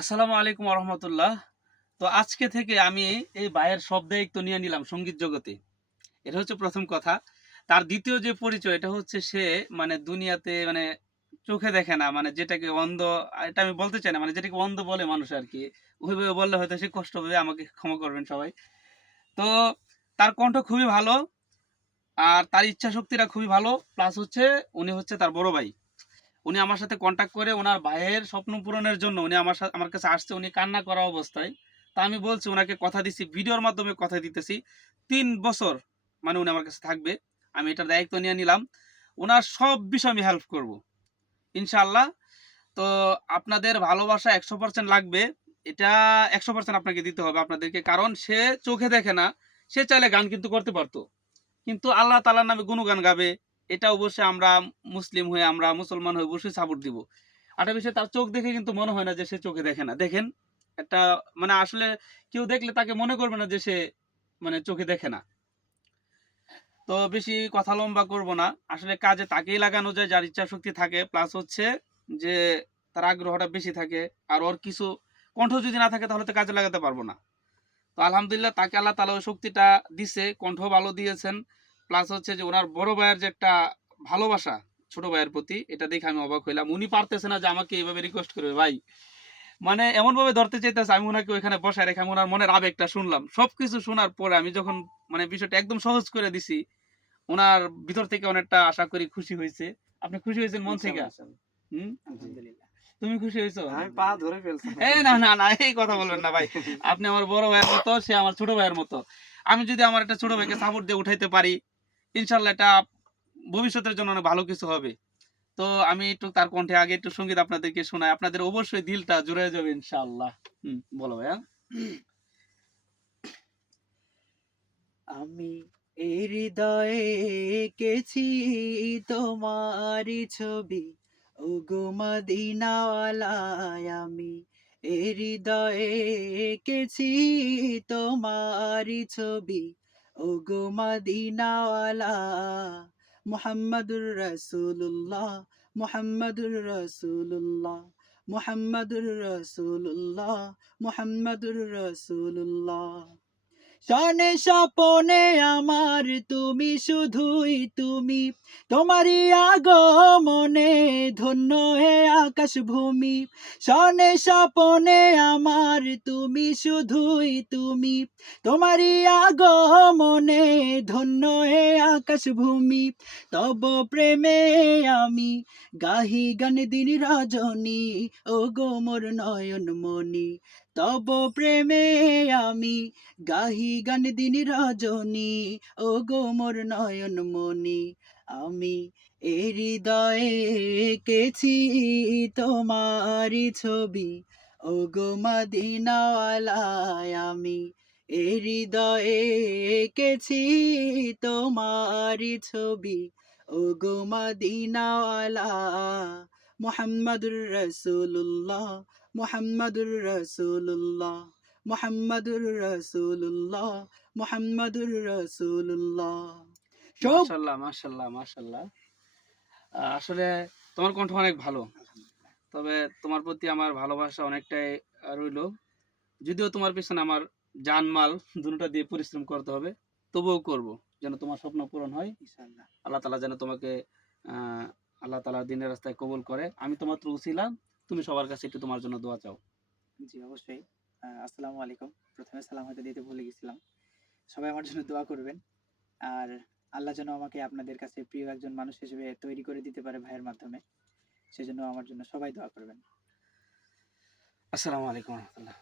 আসসালামু আলাইকুম রহমতুল্লাহ। তো আজকে থেকে আমি এই ভাইয়ের সব দায়িত্ব নিয়ে নিলাম সঙ্গীত জগতে। এটা হচ্ছে প্রথম কথা। তার দ্বিতীয় যে পরিচয়, এটা হচ্ছে সে মানে দুনিয়াতে মানে চোখে দেখে না, মানে যেটাকে অন্ধ, এটা আমি বলতে চাই না, মানে যেটাকে অন্ধ বলে মানুষ আর কি। ওইভাবে বললে হয়তো সে কষ্ট পাবে, আমাকে ক্ষমা করবেন সবাই। তো তার কণ্ঠ খুবই ভালো, আর তার ইচ্ছা শক্তিটা খুবই ভালো। প্লাস হচ্ছে উনি হচ্ছে তার বড় ভাই। উনি আমার সাথে কন্ট্যাক্ট করে ওনার ভাইয়ের স্বপ্ন পূরণের জন্য উনি আমার কাছে আসছে, উনি কান্না করা অবস্থায়। তা আমি বলছি, ওনাকে কথা দিচ্ছি, ভিডিওর মাধ্যমে কথা দিতেছি, 3 বছর মানে উনি আমার কাছে থাকবে। আমি এটার দায়িত্ব নিয়ে নিলাম। ওনার সব বিষয় আমি হেল্প করব ইনশাআল্লাহ। তো আপনাদের ভালোবাসা 100% লাগবে। এটা 100% আপনাকে দিতে হবে আপনাদেরকে, কারণ সে চোখে দেখে না। সে চাইলে গান কিন্তু করতে পারতো, কিন্তু আল্লাহ তাআলার নামে গুণগান গাবে। এটা অবশ্যই আমরা মুসলিম হয়ে, আমরা মুসলমান হয়ে অবশ্যই সাপোর্ট দিব। আরেকটা বিষয়, তার চোখ দেখে কিন্তু মনে হয় না যে সে চোখে দেখে না। দেখেন, একটা মানে আসলে কেউ দেখলে তাকে মনে করবে না যে সে মানে চোখে দেখে না। তো বেশি কথা লম্বা করব না। আসলে কাজে তাকেই লাগানো যায় যার ইচ্ছা শক্তি থাকে, প্লাস হচ্ছে যে তার আগ্রহটা বেশি থাকে। আর ওর কিছু কণ্ঠ যদি না থাকে তাহলে তো কাজে লাগাতে পারবো না। তো আলহামদুলিল্লাহ, তাকে আল্লাহ তাআলা ওই শক্তিটা দিছে, কণ্ঠ ভালো দিয়েছেন। প্লাস হচ্ছে যে ওনার বড় ভাইয়ের যে একটা ভালোবাসা ছোট ভাইয়ের প্রতি, এটা দেখে আমি অবাক হইলাম। উনি পারতেছে না যে আমাকে এইভাবে রিকোয়েস্ট করবে ভাই, মানে এমন ভাবে ধরতে চাইতেছে। আমি ওনাকে ওইখানে বসায় রেখে আমি ওনার মনের আবেগটা শুনলাম। সবকিছু শোনার পরে আমি যখন মানে বিষয়টা একদম সহজ করে দিছি, ওনার ভিতর থেকে অনেকটা আশা করি খুশি হয়েছে। আপনি খুশি হয়েছেন মন থেকে? হুম, আলহামদুলিল্লাহ। তুমি খুশি হয়েছো? আমি পা ধরে ফেলছি। না না না, এই কথা বলবেন না ভাই। আপনি আমার বড় ভাইয়ের মতো, সে আমার ছোট ভাইয়ের মতো। আমি যদি আমার একটা ছোট ভাইকে সাপোর্ট দিয়ে উঠাইতে পারি, ইনশাল্লাহ এটা ভবিষ্যতের জন্য অনেক ভালো কিছু হবে। তো আমি একটু তার কণ্ঠে আগে একটু সঙ্গীত আপনাদেরকে শোনাই, আপনাদের অবশ্যই দিলটা জুড়ে যাবে ইনশাআল্লাহ। বলো ভাইয়া। আমি এই হৃদয়ে এঁকেছি তোমারই ছবি, ওগো মদিনাওয়ালায়। আমি এই হৃদয়ে এঁকেছি তোমারই ছবি, ওগো মদিনাওয়ালা। মুহাম্মাদুর রাসূলুল্লাহ, মুহাম্মাদুর রাসূলুল্লাহ, মুহাম্মাদুর রাসূলুল্লাহ, মুহাম্মাদুর রাসূলুল্লাহ। শনে স্বপনে আমার তুমি, শুধুই তুমি, তোমারই আগমনে ধন্য হে আকাশ ভূমি। শনে স্বপনে আমার তুমি, শুধুই তুমি, তোমারই আগমনে ধন্য হে আকাশ ভূমি। তব প্রেমে আমি গাহি গান দিন রজনী, ও গো মোর নয়ন মনি। তব প্রেমে আমি গাহি গান দিন রজনী, ও গো মোর নয়ন মনি। আমি এ হৃদয়ে এঁকেছি তোমারই ছবি, ও গো মদিনাওয়ালায়। আমি এ হৃদয়ে এঁকেছি তোমারই ছবি, ও গো মদিনাওয়ালা। মুহাম্মাদুর রাসূলুল্লাহ, মুহাম্মাদুর রাসূলুল্লাহ, মুহাম্মাদুর রাসূলুল্লাহ, মুহাম্মাদুর রাসূলুল্লাহ। সব মাশাআল্লাহ মাশাআল্লাহ মাশাআল্লাহ। আসলে তোমার কণ্ঠ অনেক ভালো। তবে তোমার প্রতি আমার ভালোবাসা অনেকটাই রইলো। যদিও তোমার পেছনে আমার জানমাল দুটোটা দিয়ে পরিশ্রম করতে হবে, তবুও করব যেন তোমার স্বপ্ন পূরণ হয়। ইনশাআল্লাহ। আল্লাহ তাআলা যেন তোমাকে আল্লাহ তাআলা দিনের রাস্তায় কবুল করে। আমি তো মাত্র উছিলা, তুমি সবার কাছে একটু তোমার জন্য দোয়া চাও। জি, অবশ্যই। আসসালামু আলাইকুম। প্রথমে সালাম হয়তো দিতে ভুলে গেছিলাম। সবাই আমার জন্য দোয়া করবেন। আর আল্লাহ যেন আমাকে আপনাদের কাছে প্রিয় একজন মানুষ হিসেবে তৈরি করে দিতে পারে ভাইয়ের মাধ্যমে। সেজন্য আমার জন্য সবাই দোয়া করবেন। আসসালামু আলাইকুম রহমতুল্লাহ।